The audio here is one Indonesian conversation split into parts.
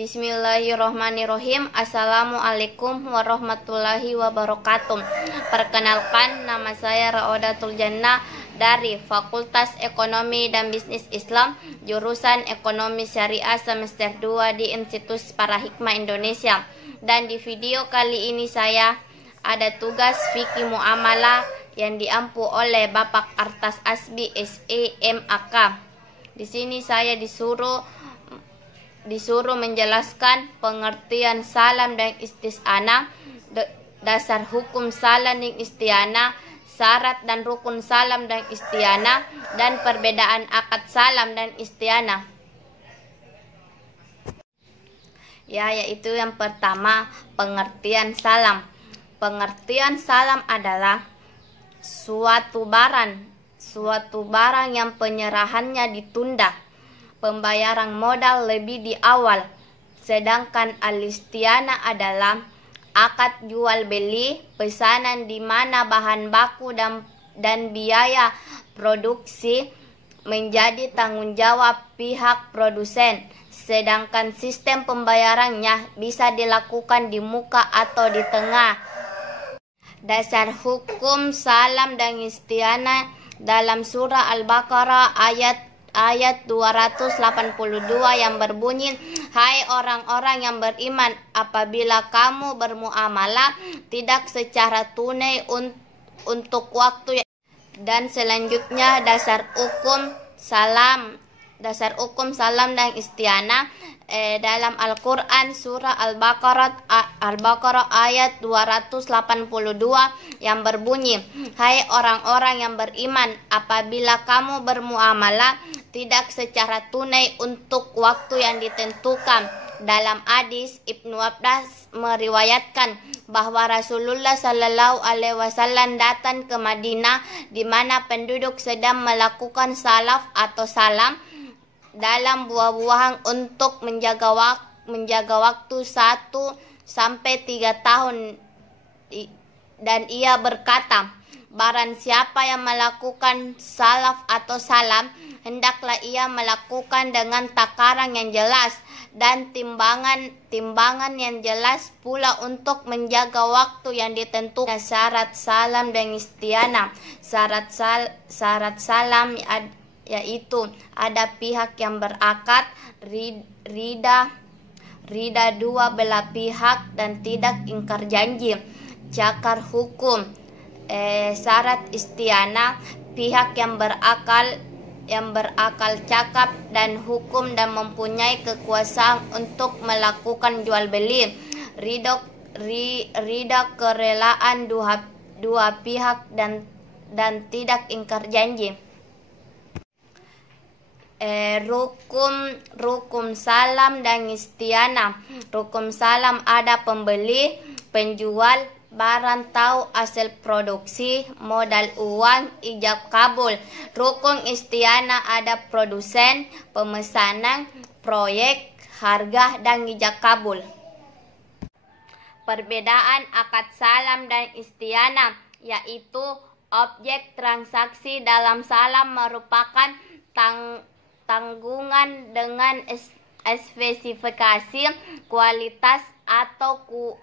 Bismillahirrohmanirrohim. Assalamualaikum warahmatullahi wabarakatuh. Perkenalkan, nama saya Raodatul Jannah dari Fakultas Ekonomi dan Bisnis Islam, jurusan Ekonomi Syariah semester 2 di Institut Parahikmah Indonesia. Dan di video kali ini saya ada tugas fikih muamalah yang diampu oleh Bapak Artas Asbi SE MAK. Di sini saya disuruh menjelaskan pengertian salam dan isti'anah, dasar hukum salam dan isti'anah, syarat dan rukun salam dan isti'anah, dan perbedaan akad salam dan isti'anah. Yaitu yang pertama, pengertian salam. Pengertian salam adalah suatu barang yang penyerahannya ditunda, pembayaran modal lebih di awal. Sedangkan al-isti'anah adalah akad jual beli pesanan di mana bahan baku dan biaya produksi menjadi tanggung jawab pihak produsen. Sedangkan sistem pembayarannya bisa dilakukan di muka atau di tengah. Dasar hukum salam dan isti'anah dalam surah Al-Baqarah ayat 282 yang berbunyi, "Hai orang-orang yang beriman, apabila kamu bermuamalah tidak secara tunai untuk waktu." Dan selanjutnya dasar hukum salam dan isti'anah dalam Al-Quran surah Al-Baqarah ayat 282 yang berbunyi, "Hai orang-orang yang beriman, apabila kamu bermuamalah tidak secara tunai untuk waktu yang ditentukan." Dalam hadis, Ibnu Abbas meriwayatkan bahwa Rasulullah Shallallahu Alaihi Wasallam datang ke Madinah di mana penduduk sedang melakukan salaf atau salam dalam buah-buahan untuk menjaga waktu 1 sampai 3 tahun. Dan ia berkata, barang siapa yang melakukan salaf atau salam, hendaklah ia melakukan dengan takaran yang jelas dan timbangan yang jelas pula untuk menjaga waktu yang ditentukan. Syarat salam dan isti'anah. Syarat salam yaitu ada pihak yang berakad, rida dua belah pihak dan tidak ingkar janji. Cakar hukum. Syarat isti'anah, pihak yang berakal cakap dan hukum dan mempunyai kekuasaan untuk melakukan jual beli. Rida kerelaan dua pihak dan tidak ingkar janji. Rukun salam dan isti'anah. Rukun salam ada pembeli, penjual, barang tahu asal produksi, modal uang, ijab kabul. Rukun isti'anah ada produsen, pemesanan, proyek, harga, dan ijab kabul. Perbedaan akad salam dan isti'anah yaitu objek transaksi dalam salam merupakan tanggungan dengan spesifikasi kualitas ataupun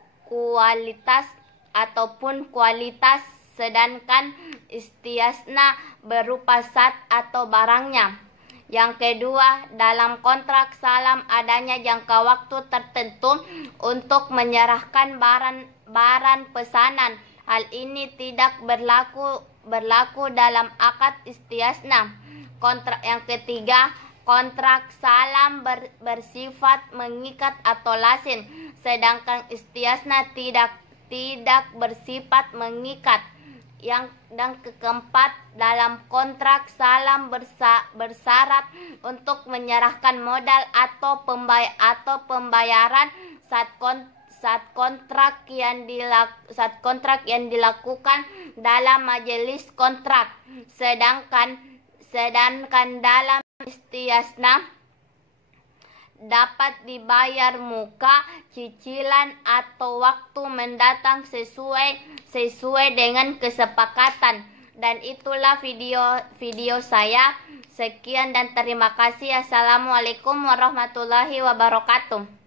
kualitas, sedangkan isti'anah berupa zat atau barangnya. Yang kedua, dalam kontrak salam adanya jangka waktu tertentu untuk menyerahkan barang pesanan. Hal ini tidak berlaku dalam akad isti'anah. Kontrak yang ketiga, kontrak salam bersifat mengikat atau lazim, sedangkan isti'anah tidak bersifat mengikat. Dan keempat, dalam kontrak salam bersyarat untuk menyerahkan modal atau pembayaran saat kontrak yang dilakukan dalam majelis kontrak. Sedangkan dalam isti'anah dapat dibayar muka, cicilan, atau waktu mendatang sesuai dengan kesepakatan. Dan itulah video saya. Sekian dan terima kasih. Assalamualaikum warahmatullahi wabarakatuh.